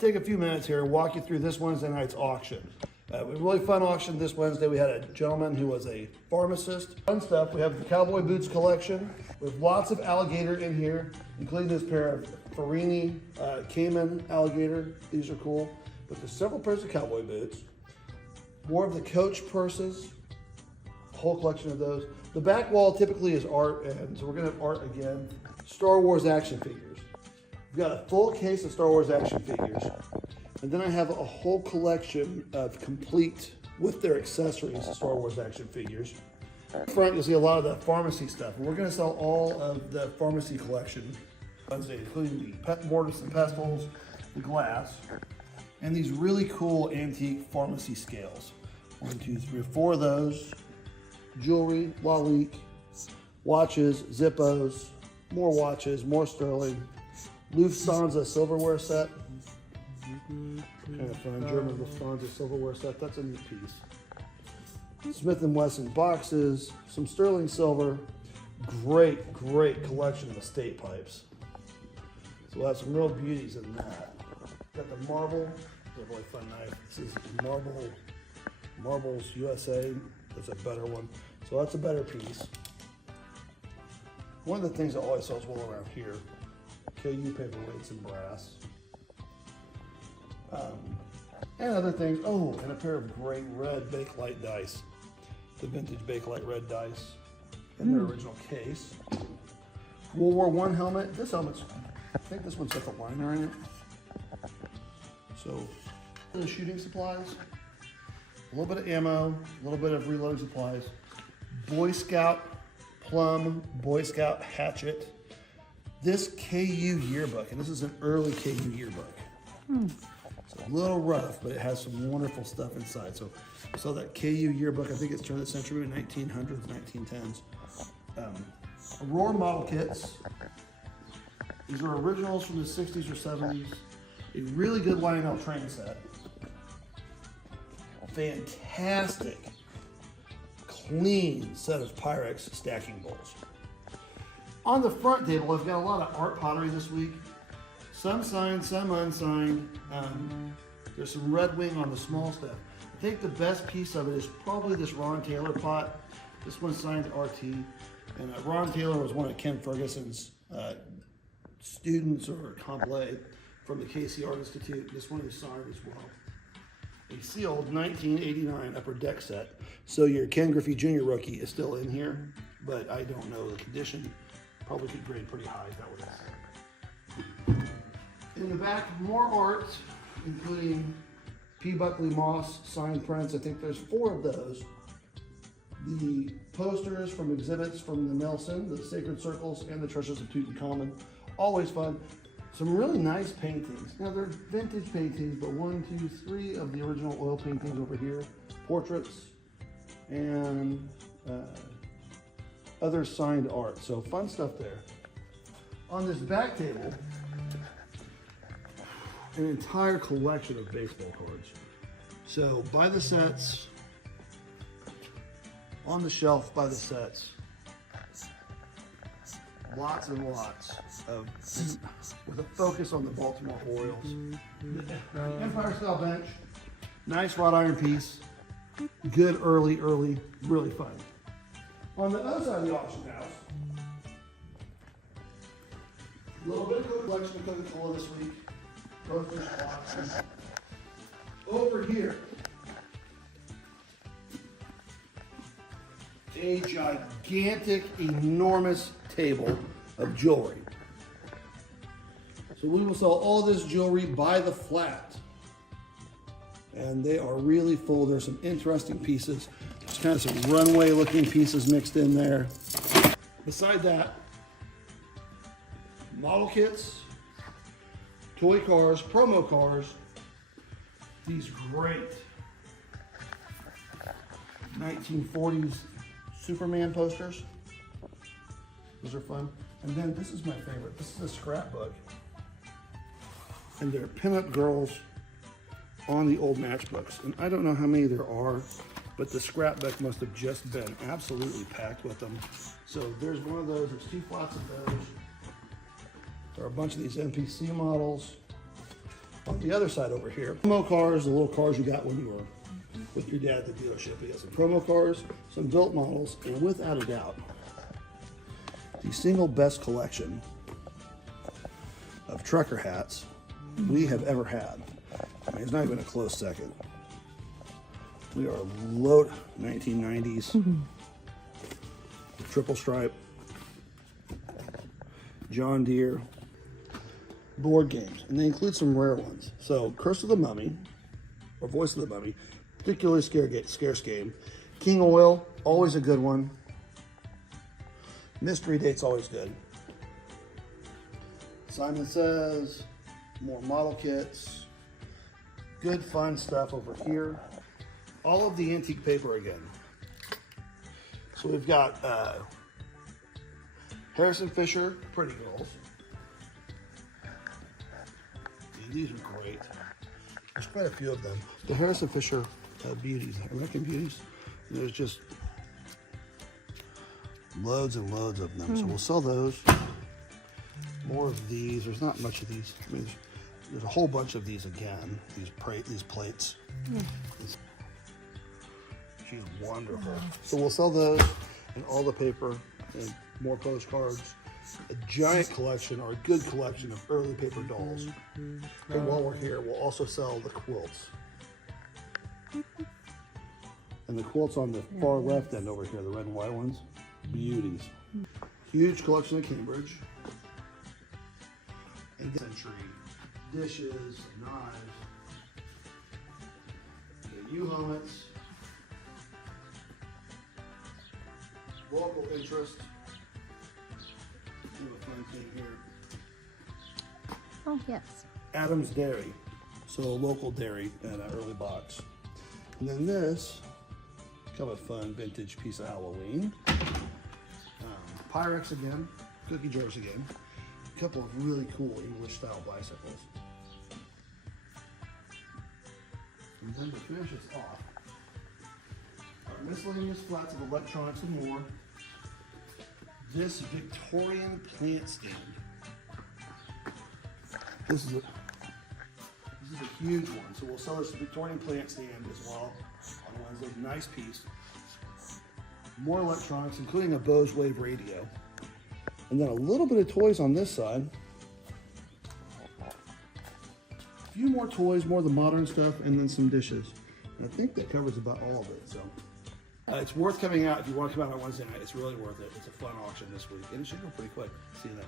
take a few minutes here and walk you through this Wednesday night's auction. A really fun auction this Wednesday. We had a gentleman who was a pharmacist. Fun stuff. We have the cowboy boots collection. We have lots of alligator in here, including this pair of Farini Cayman alligator. These are cool. But there's several pairs of cowboy boots. More of the Coach purses. A whole collection of those. The back wall typically is art, and so we're gonna have art again. Star Wars action figures. We've got a full case of Star Wars action figures. And then I have a whole collection of complete, with their accessories, Star Wars action figures. Up front, you'll see a lot of the pharmacy stuff. And we're gonna sell all of the pharmacy collection Wednesday, including the mortise and pestles, the glass, and these really cool antique pharmacy scales. 1, 2, 3, 4 of those. Jewelry, Lalique, watches, Zippos, more watches, more sterling. Lufthansa silverware set. Kind of fun, German Lufthansa silverware set. That's a neat piece. Smith & Wesson boxes, some sterling silver. Great, great collection of estate pipes. So we'll have some real beauties in that. Got the marble. It's a really fun knife. This is Marbles USA. That's a better one. So that's a better piece. One of the things that always sells well around here, KU paperweights and brass. And other things. Oh, and a pair of great red Bakelite dice. The vintage Bakelite red dice in their original case. World War I helmet. This helmet's, I think this one's got the liner in it. So, the shooting supplies. A little bit of ammo, a little bit of reloading supplies. Boy Scout Plum, Boy Scout hatchet. This KU yearbook, and this is an early KU yearbook. It's a little rough, but it has some wonderful stuff inside. So that KU yearbook, I think it's turn of the century, 1900s, 1910s. Aurora model kits. These are originals from the 60s or 70s. A really good Lionel train set. Fantastic, clean set of Pyrex stacking bowls. On the front table, I've got a lot of art pottery this week. Some signed, some unsigned. There's some Red Wing on the small stuff. I think the best piece of it is probably this Ron Taylor pot. This one's signed RT. And Ron Taylor was one of Ken Ferguson's students or complet from the KC Art Institute. This one is signed as well. A sealed 1989 upper deck set. So your Ken Griffey Jr. rookie is still in here, but I don't know the condition. Probably could grade pretty high if that was. In the back, more art, including P. Buckley Moss signed prints. I think there's 4 of those. The posters from exhibits from the Nelson, the Sacred Circles, and the Treasures of Tutankhamun. Always fun. Some really nice paintings. Now they're vintage paintings, but 1, 2, 3 of the original oil paintings over here. Portraits and other signed art. So fun stuff there. On this back table, an entire collection of baseball cards. So by the sets, on the shelf by the sets. Lots and lots of, with a focus on the Baltimore Orioles. Empire style bench, nice wrought iron piece, good early, really fun. On the other side of the auction house, a little bit of collection of Coca-Cola this week. Posters, boxes. Over here, a gigantic, enormous table of jewelry. So we will sell all this jewelry by the flat. And they are really full. There's some interesting pieces. There's kind of some runway looking pieces mixed in there. Beside that, model kits, toy cars, promo cars, these great 1940s Superman posters. Those are fun. And then this is my favorite. This is a scrapbook. And they're pinup girls on the old matchbooks. And I don't know how many there are, but the scrapbook must have just been absolutely packed with them. So there's one of those. There's 2 flats of those. There are a bunch of these NPC models. On the other side over here, promo cars, the little cars you got when you were with your dad at the dealership. We got some promo cars, some built models, and without a doubt, the single best collection of trucker hats we have ever had. I mean, it's not even a close second. We are loaded 1990s, triple stripe, John Deere, board games, and they include some rare ones. So, Curse of the Mummy, or Voice of the Mummy, particularly scarce game. King Oil, always a good one. Mystery Date's always good. Simon Says, more model kits, good fun stuff over here. All of the antique paper again. So we've got Harrison Fisher, Pretty Girls. These are great. There's quite a few of them. The Harrison Fisher beauties, American beauties. There's just loads and loads of them. So we'll sell those. More of these. There's not much of these. I mean, there's a whole bunch of these again. These plates. She's wonderful. So we'll sell those and all the paper and more postcards. A giant collection, or a good collection, of early paper dolls. And while we're here, we'll also sell the quilts. And the quilts on the far left end over here, the red and white ones, beauties. Huge collection of Cambridge. And century dishes, knives, the U-helmets, local interest. A fun thing here. Oh, yes. Adam's Dairy, so a local dairy at an early box. And then this, kind of a fun vintage piece of Halloween. Pyrex again, cookie jars again. A couple of really cool English style bicycles. And then to finish this off, our miscellaneous flats of electronics and more. This Victorian plant stand. This is a huge one. So we'll sell this Victorian plant stand as well on Wednesday. Nice piece. More electronics, including a Bose Wave radio. And then a little bit of toys on this side. A few more toys, more of the modern stuff, and then some dishes. And I think that covers about all of it. So. It's worth coming out if you want to come out on Wednesday night. It's really worth it. It's a fun auction this week, and it should go pretty quick. See you then.